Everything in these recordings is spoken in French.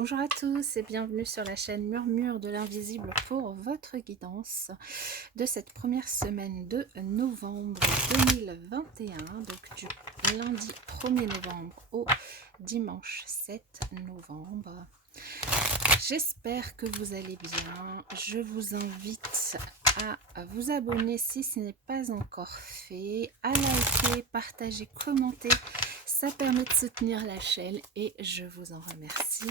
Bonjour à tous et bienvenue sur la chaîne Murmure de l'Invisible pour votre guidance de cette première semaine de novembre 2021, donc du lundi 1er novembre au dimanche 7 novembre. J'espère que vous allez bien. Je vous invite à vous abonner si ce n'est pas encore fait, à liker, partager, commenter. Ça permet de soutenir la chaîne et je vous en remercie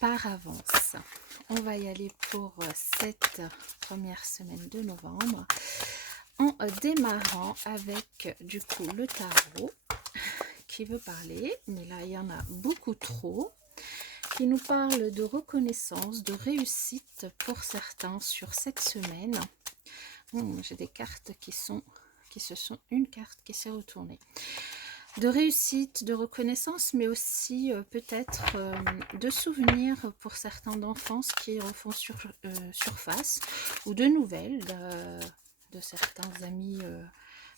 par avance. On va y aller pour cette première semaine de novembre en démarrant avec du coup le tarot qui veut parler, mais là il y en a beaucoup trop, qui nous parle de reconnaissance, de réussite pour certains sur cette semaine. J'ai des cartes une carte qui s'est retournée. De réussite, de reconnaissance, mais aussi peut-être de souvenirs pour certains d'enfance qui refont surface, ou de nouvelles de certains amis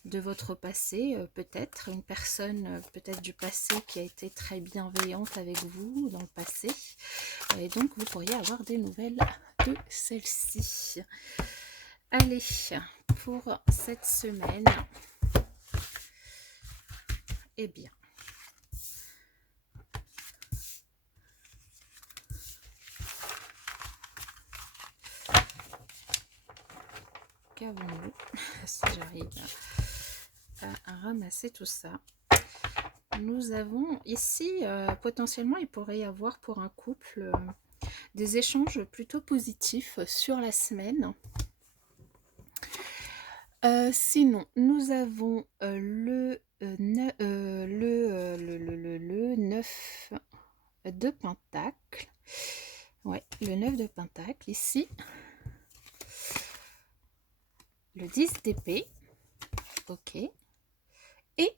de votre passé, peut-être une personne peut-être du passé qui a été très bienveillante avec vous dans le passé, et donc vous pourriez avoir des nouvelles de celle-ci. Allez, pour cette semaine, eh bien, qu'avons-nous si j'arrive à ramasser tout ça? Nous avons ici, potentiellement, il pourrait y avoir pour un couple des échanges plutôt positifs sur la semaine. Sinon, nous avons le 9 de Pentacle. Ouais, le 9 de Pentacle ici. Le 10 d'épée. Ok. Et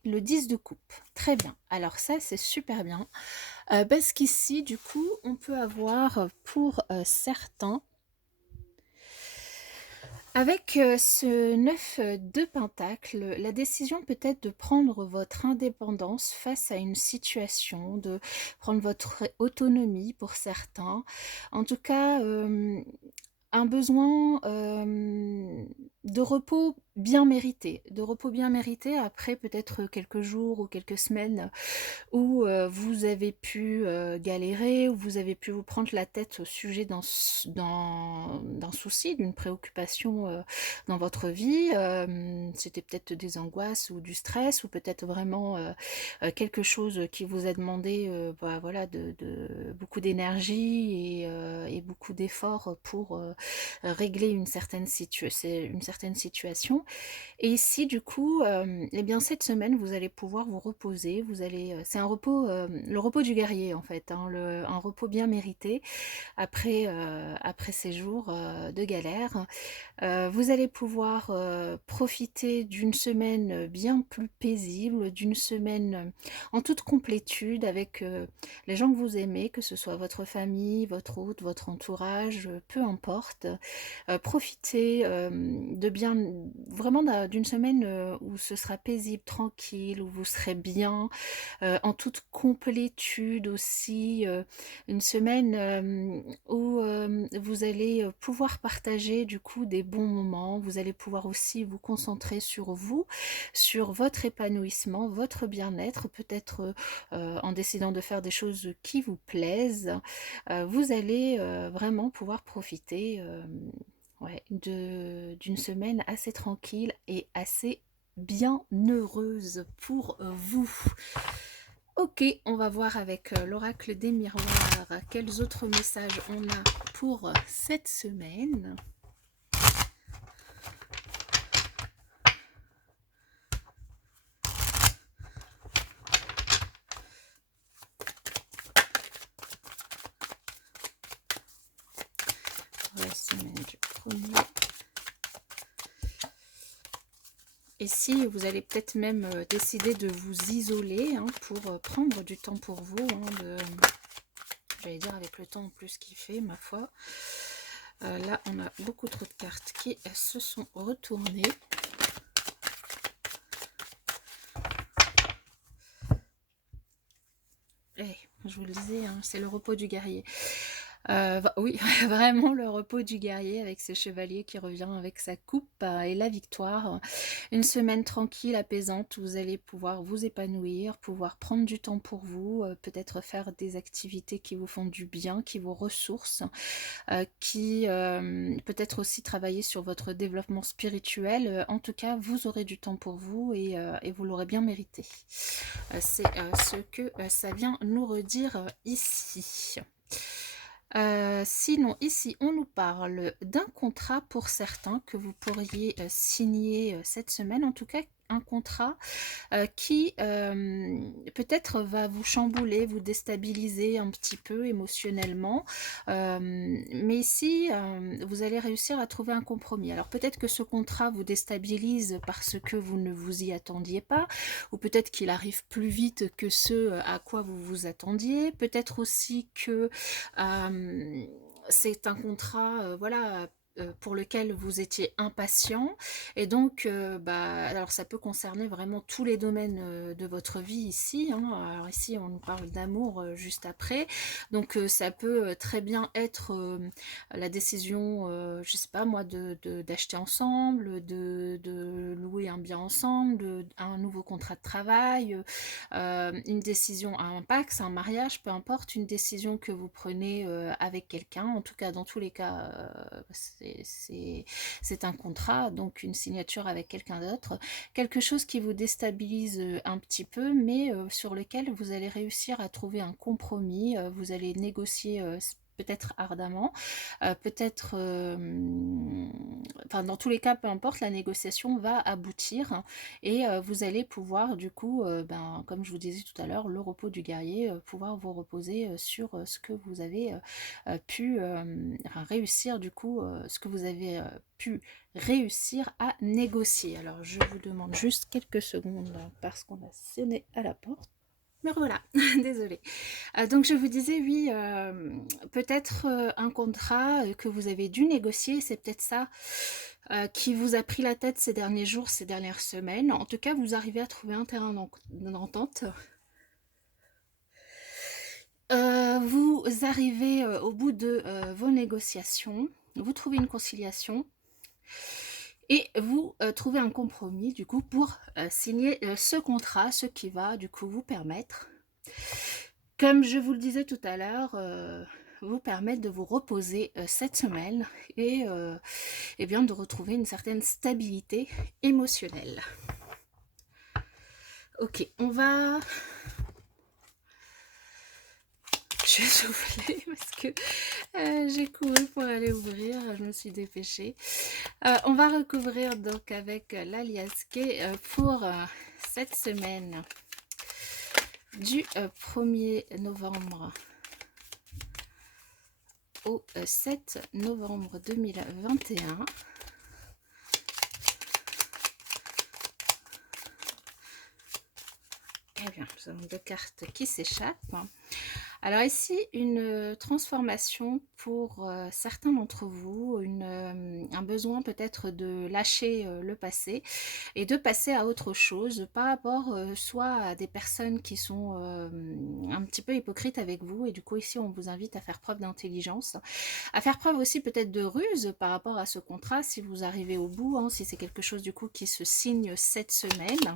le 10 de coupe. Très bien. Alors ça, c'est super bien. Parce qu'ici, du coup, on peut avoir pour certains, avec ce 9 de Pentacle, la décision peut-être de prendre votre indépendance face à une situation, de prendre votre autonomie pour certains. En tout cas, un besoin de repos bien mérité. De repos bien mérité après peut-être quelques jours ou quelques semaines où vous avez pu galérer, où vous avez pu vous prendre la tête au sujet d'un souci, d'une préoccupation dans votre vie. C'était peut-être des angoisses ou du stress, ou peut-être vraiment quelque chose qui vous a demandé voilà, beaucoup d'énergie et beaucoup d'efforts pour régler une certaine situation. Et ici, du coup, eh bien, cette semaine, vous allez pouvoir vous reposer. C'est un repos, le repos du guerrier en fait, hein, un repos bien mérité après ces jours de galère. Vous allez pouvoir profiter d'une semaine bien plus paisible, d'une semaine en toute complétude avec les gens que vous aimez, que ce soit votre famille, votre hôte, votre entourage, peu importe. Profitez vraiment d'une semaine où ce sera paisible, tranquille, où vous serez bien, en toute complétude aussi. Une semaine où vous allez pouvoir partager du coup des bons moments. Vous allez pouvoir aussi vous concentrer sur vous, sur votre épanouissement, votre bien-être, peut-être en décidant de faire des choses qui vous plaisent. Vous allez vraiment pouvoir profiter d'une semaine assez tranquille et assez bien heureuse pour vous. Ok, on va voir avec l'oracle des miroirs quels autres messages on a pour cette semaine. La semaine du premier. Et si vous allez peut-être même décider de vous isoler pour prendre du temps pour vous, j'allais dire avec le temps en plus qu'il fait, ma foi. Là, on a beaucoup trop de cartes qui se sont retournées. Et je je vous le disais, hein, c'est le repos du guerrier. Oui, vraiment le repos du guerrier avec ce chevalier qui revient avec sa coupe et la victoire. Une semaine tranquille, apaisante, où vous allez pouvoir vous épanouir, pouvoir prendre du temps pour vous, peut-être faire des activités qui vous font du bien, qui vous ressourcent, qui peut-être aussi travailler sur votre développement spirituel. En tout cas, vous aurez du temps pour vous et vous l'aurez bien mérité. C'est ce que ça vient nous redire ici. Sinon, ici, on nous parle d'un contrat pour certains que vous pourriez signer cette semaine. En tout cas, un contrat qui peut-être va vous chambouler, vous déstabiliser un petit peu émotionnellement. Mais ici, vous allez réussir à trouver un compromis. Alors peut-être que ce contrat vous déstabilise parce que vous ne vous y attendiez pas, ou peut-être qu'il arrive plus vite que ce à quoi vous vous attendiez. Peut-être aussi que c'est un contrat, voilà, pour lequel vous étiez impatient et donc alors ça peut concerner vraiment tous les domaines de votre vie ici, hein. Alors ici on nous parle d'amour juste après, donc ça peut très bien être la décision, je sais pas moi, d'acheter ensemble, de louer un bien ensemble, un nouveau contrat de travail, une décision, un Pacs, un mariage, peu importe, une décision que vous prenez avec quelqu'un. En tout cas, dans tous les cas, c'est un contrat, donc une signature avec quelqu'un d'autre. Quelque chose qui vous déstabilise un petit peu, mais sur lequel vous allez réussir à trouver un compromis. Vous allez négocier peut-être ardemment, peut-être, enfin dans tous les cas, peu importe, la négociation va aboutir et vous allez pouvoir du coup, comme je vous disais tout à l'heure, le repos du guerrier, pouvoir vous reposer sur ce que vous avez pu réussir du coup, ce que vous avez pu réussir à négocier. Alors je vous demande juste quelques secondes parce qu'on a sonné à la porte. Me voilà, désolée. Donc je vous disais, oui, peut-être un contrat que vous avez dû négocier, c'est peut-être ça qui vous a pris la tête ces derniers jours, ces dernières semaines. En tout cas, vous arrivez à trouver un terrain d'entente. Vous arrivez au bout de vos négociations, vous trouvez une conciliation et vous trouvez un compromis du coup pour signer ce contrat, ce qui va du coup vous permettre, comme je vous le disais tout à l'heure, vous permettre de vous reposer cette semaine et bien de retrouver une certaine stabilité émotionnelle. Ok, on va... Je vais souffler parce que j'ai couru pour aller ouvrir, je me suis dépêchée. On va recouvrir donc avec l'aliasqué pour cette semaine du 1er novembre au 7 novembre 2021. Eh bien, nous avons deux cartes qui s'échappent. Alors ici, une transformation pour certains d'entre vous, un besoin peut-être de lâcher le passé et de passer à autre chose par rapport soit à des personnes qui sont un petit peu hypocrites avec vous, et du coup ici on vous invite à faire preuve d'intelligence, à faire preuve aussi peut-être de ruse par rapport à ce contrat si vous arrivez au bout, hein, si c'est quelque chose du coup qui se signe cette semaine.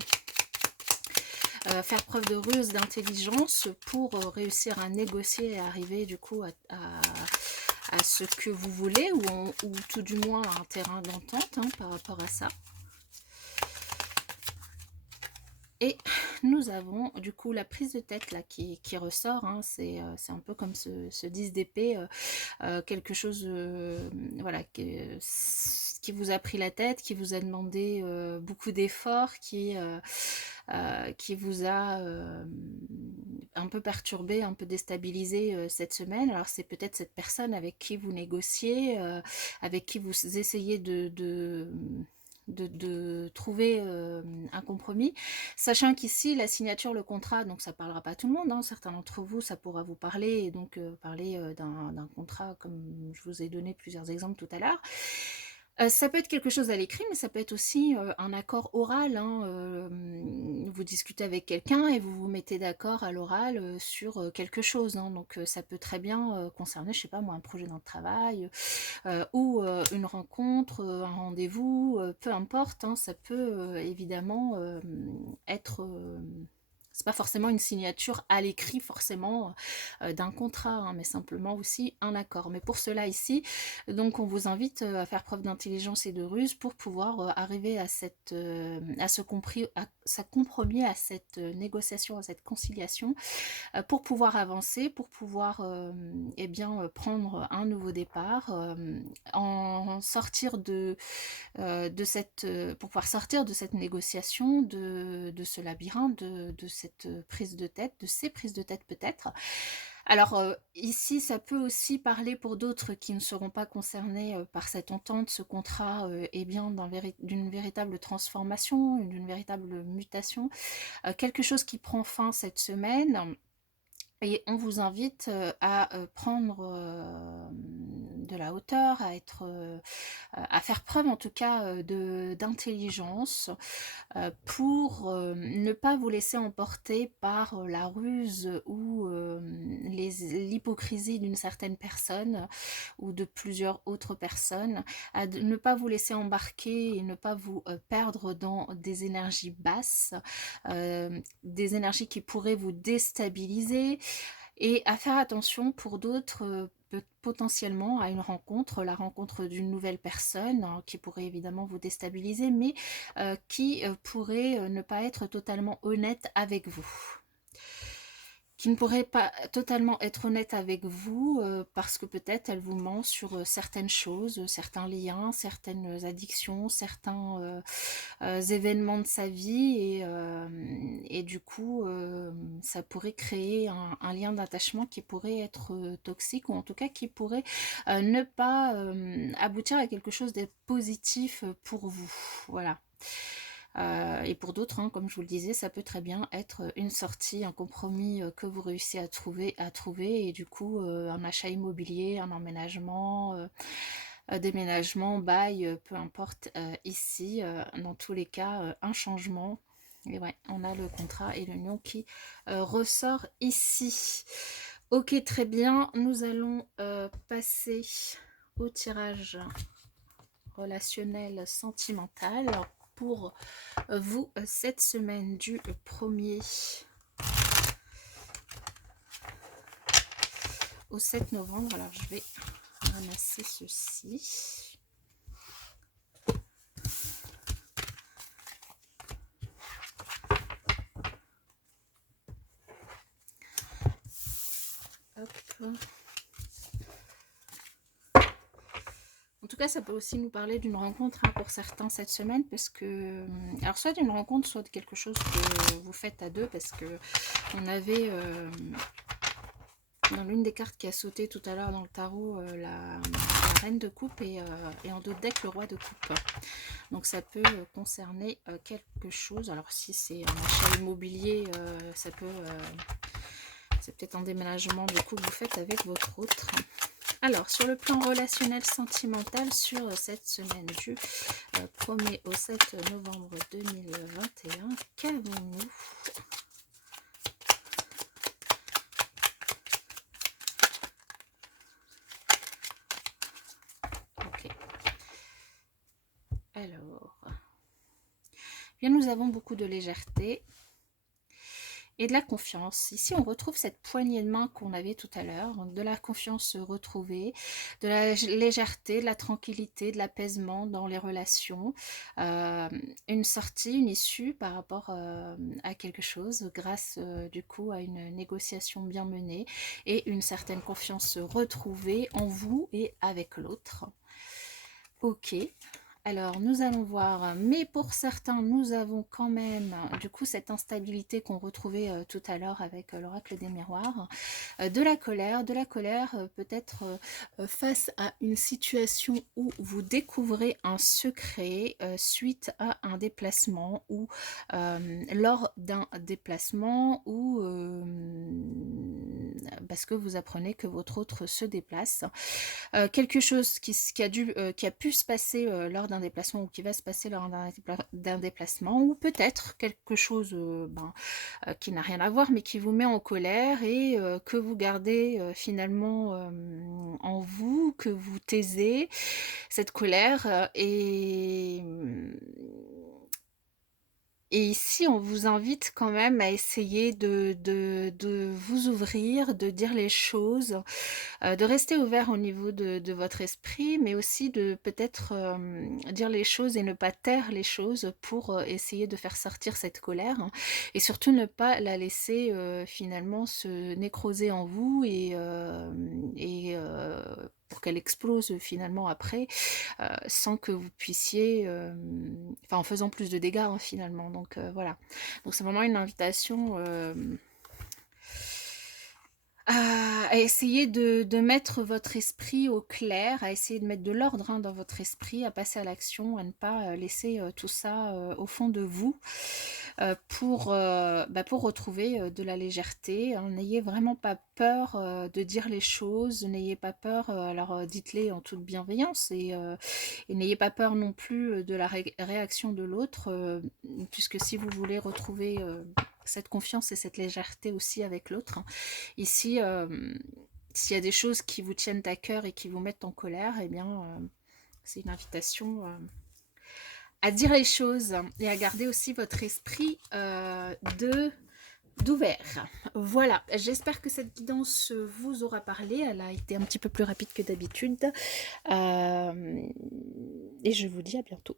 Faire preuve de ruse, d'intelligence pour réussir à négocier et arriver du coup à ce que vous voulez, ou tout du moins à un terrain d'entente par rapport à ça. Et nous avons du coup la prise de tête là qui ressort, hein. C'est un peu comme ce 10 d'épée, quelque chose voilà, qui vous a pris la tête, qui vous a demandé beaucoup d'efforts, qui vous a un peu perturbé, un peu déstabilisé cette semaine. Alors c'est peut-être cette personne avec qui vous négociez, avec qui vous essayez de trouver un compromis, sachant qu'ici la signature, le contrat, donc ça parlera pas à tout le monde, hein. Certains d'entre vous ça pourra vous parler, et donc parler d'un contrat comme je vous ai donné plusieurs exemples tout à l'heure. Ça peut être quelque chose à l'écrit, mais ça peut être aussi, un accord oral, hein, vous discutez avec quelqu'un et vous vous mettez d'accord à l'oral, sur, quelque chose, hein. Donc, ça peut très bien, concerner, je sais pas moi, un projet dans le travail, ou, une rencontre, un rendez-vous, peu importe, hein. Ça peut, évidemment, être, c'est pas forcément une signature à l'écrit forcément, d'un contrat, hein, mais simplement aussi un accord. Mais pour cela ici, donc on vous invite, à faire preuve d'intelligence et de ruse pour pouvoir, arriver à cette, à ce compris à ce compromis, à cette, négociation, à cette conciliation, pour pouvoir avancer, pour pouvoir, eh bien, prendre un nouveau départ, en sortir de cette, pour pouvoir sortir de cette négociation, de ce labyrinthe, de cette prise de tête, de ces prises de tête peut-être. Alors, ici, ça peut aussi parler pour d'autres qui ne seront pas concernés, par cette entente, ce contrat, eh bien, d'une véritable transformation, d'une véritable mutation, quelque chose qui prend fin cette semaine. Et on vous invite, à, prendre, de la hauteur, à être, à faire preuve en tout cas, d'intelligence, pour, ne pas vous laisser emporter par, la ruse ou, l'hypocrisie d'une certaine personne, ou de plusieurs autres personnes, à ne pas vous laisser embarquer et ne pas vous, perdre dans des énergies basses, des énergies qui pourraient vous déstabiliser, et à faire attention pour d'autres, potentiellement à une rencontre, la rencontre d'une nouvelle personne, hein, qui pourrait évidemment vous déstabiliser, mais qui pourrait ne pas être totalement honnête avec vous. Qui ne pourrait pas totalement être honnête avec vous, parce que peut-être elle vous ment sur, certaines choses, certains liens, certaines addictions, certains, événements de sa vie, et du coup, ça pourrait créer un lien d'attachement qui pourrait être, toxique, ou en tout cas qui pourrait, ne pas, aboutir à quelque chose de positif, pour vous. Voilà. Et pour d'autres, hein, comme je vous le disais, ça peut très bien être une sortie, un compromis, que vous réussissez à trouver, et du coup, un achat immobilier, un emménagement, déménagement, bail, peu importe, ici, dans tous les cas, un changement. Et ouais, on a le contrat et l'union qui, ressort ici. Ok, très bien, nous allons, passer au tirage relationnel sentimental pour vous, cette semaine du 1er au 7 novembre. Alors je vais ramasser ceci. Hop. En tout cas, ça peut aussi nous parler d'une rencontre, hein, pour certains cette semaine, parce que, alors soit d'une rencontre, soit de quelque chose que vous faites à deux, parce que on avait, dans l'une des cartes qui a sauté tout à l'heure dans le tarot, la reine de coupe, et en d'autres decks le roi de coupe. Donc ça peut concerner quelque chose. Alors si c'est un achat immobilier, ça peut, c'est peut-être un déménagement du coup que vous faites avec votre autre. Alors, sur le plan relationnel sentimental, sur cette semaine du 1er au 7 novembre 2021, qu'avons-nous? Ok. Alors, bien, nous avons beaucoup de légèreté et de la confiance. Ici, on retrouve cette poignée de main qu'on avait tout à l'heure, de la confiance retrouvée, de la légèreté, de la tranquillité, de l'apaisement dans les relations, une sortie, une issue par rapport à quelque chose, grâce du coup à une négociation bien menée, et une certaine confiance retrouvée en vous et avec l'autre. Ok. Alors, nous allons voir, mais pour certains, nous avons quand même, du coup, cette instabilité qu'on retrouvait tout à l'heure avec l'oracle des miroirs, de la colère, peut-être face à une situation où vous découvrez un secret suite à un déplacement, ou lors d'un déplacement, ou parce que vous apprenez que votre autre se déplace. Quelque chose qui a pu se passer lors d'un déplacement ou qui va se passer lors d'un déplacement, ou peut-être quelque chose qui n'a rien à voir mais qui vous met en colère et que vous gardez finalement en vous, que vous taisez cette colère et ici, on vous invite quand même à essayer de vous ouvrir, de dire les choses, de rester ouvert au niveau de votre esprit, mais aussi de peut-être dire les choses et ne pas taire les choses pour essayer de faire sortir cette colère, hein, et surtout ne pas la laisser finalement se nécroser en vous et pour qu'elle explose finalement après, sans que vous puissiez, enfin en faisant plus de dégâts hein, finalement. Donc voilà. Donc c'est vraiment une invitation à essayer de mettre votre esprit au clair, à essayer de mettre de l'ordre hein, dans votre esprit, à passer à l'action, à ne pas laisser tout ça au fond de vous pour retrouver de la légèreté, hein. N'ayez vraiment pas peur de dire les choses, n'ayez pas peur, alors dites-les en toute bienveillance et n'ayez pas peur non plus de la réaction de l'autre, puisque si vous voulez retrouver cette confiance et cette légèreté aussi avec l'autre, hein, ici, s'il y a des choses qui vous tiennent à cœur et qui vous mettent en colère, eh bien, c'est une invitation à dire les choses et à garder aussi votre esprit d'ouvert. Voilà, j'espère que cette guidance vous aura parlé. Elle a été un petit peu plus rapide que d'habitude. Et je vous dis à bientôt.